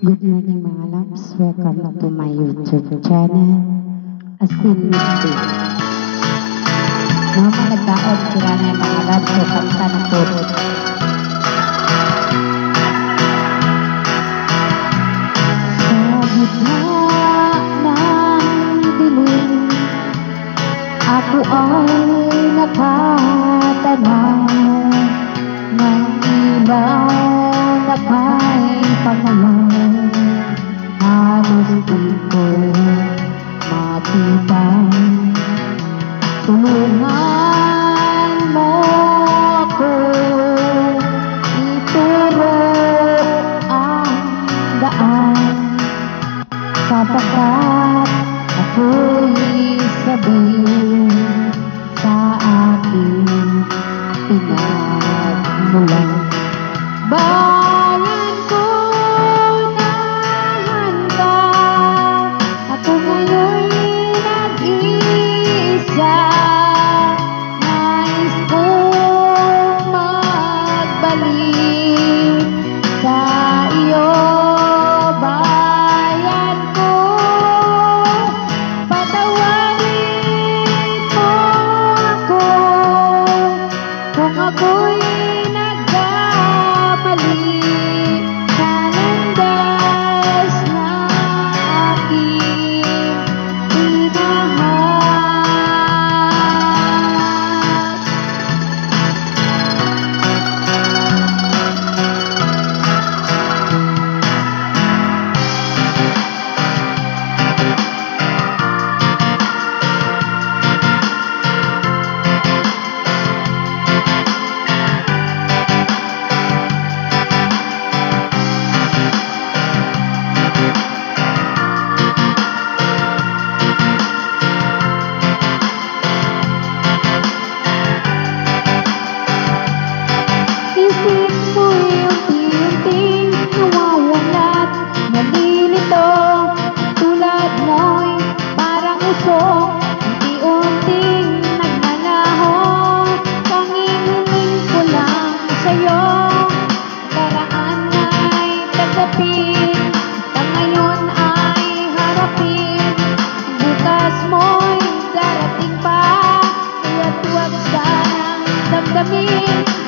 Good morning mga loves. Welcome to my YouTube channel, Asin Misty. Mga nagdaod sila ng mga loves o kanta na po. Sa gitna ng dilim, ako ay nakatanaw ng ilaw na kay pangalaw. Halos di ko makita. Tulungan mo ako, ituro ang daan, sapagkat ako'y sabihin sa aking pinagmulan. Bayan ko na handa, ako ngayon'y nag-iisa. Nais kong magbalik sa iyo, bayan ko. Patawarin mo ako kung ako'y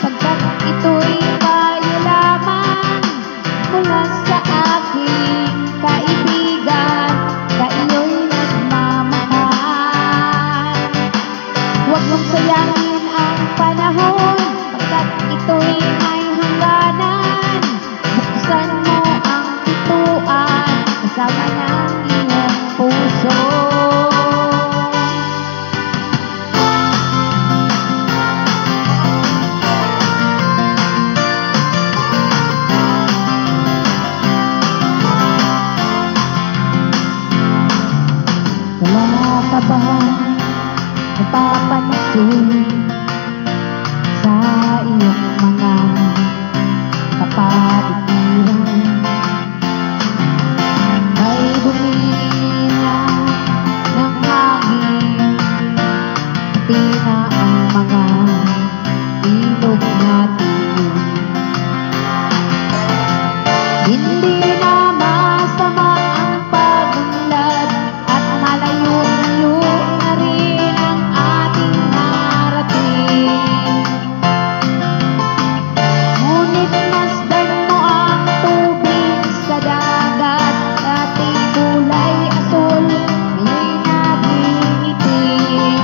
pagkat ito'y payo lamang mula sa aking kaibigan, sa iyo'y nagmamahal. Huwag mong sayangin ang panahon, pagkat ito'y may hangganan. Buksan mo ang pintuan, kasama ng iyong puso. Wala ka ba napapansin sa iyong mga kapaligiran? May bumina ng hangin, pati na ang mga ilog natin. Hindi na masama ang pagunlad at malayo-layo na rin ang ating narating. Ngunit masdan mo ang tubig sa dagat, dating kulay asul, ngayon naging itim.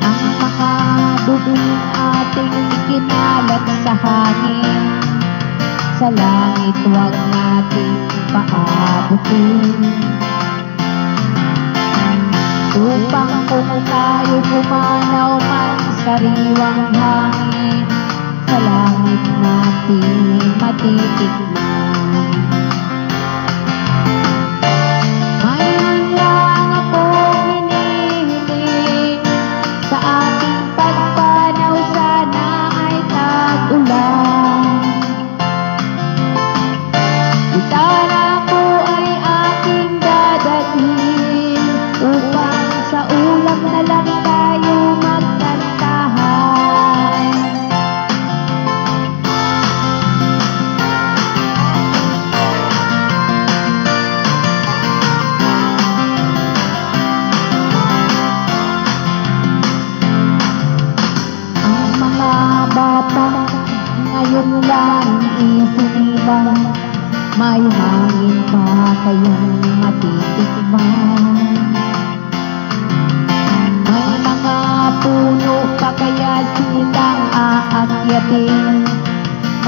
Ang makadubing ating ikinalat sa hangin, sa langit huwag nating paabutin. Upang kung tayo pumanaw man sariwang hangin, sa langit natin matitignan. Mayroon lang akong hinihiling, sa ating pagpanaw sana ay tag-ulan. Gitara ko ay aking dadalhin, upang sa ulam na lang tayo magkantahan. May hangin pa kayang matitikman, may mga puno pa kaya silang aakyatin,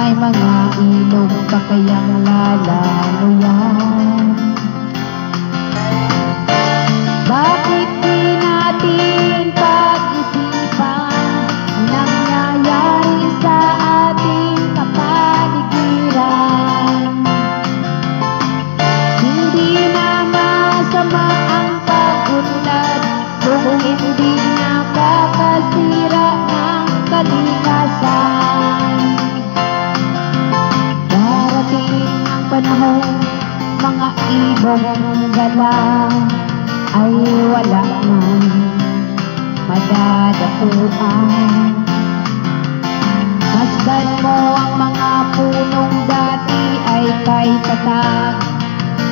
may mga ilog pa kayang lalaluyan. Bakit di natin pag-isipan ang nangyayari sa ating kapaligiran? Hindi na masama ang pag-unlad kung hindi nakakasira ng kalikasan. Darating ang panahon, mga ibong gala ay wala nang madadapuan. Masdan mo ang mga punong dati ay kay tatag,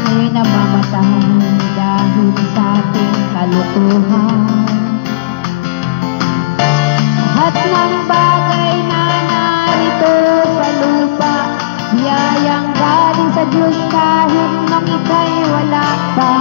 ngayon namamatay dahil sa ating kalukuhan. Lahat ng bagay na narito sa lupa, biyayang galing sa Diyos kahit nung ika'y wala pa.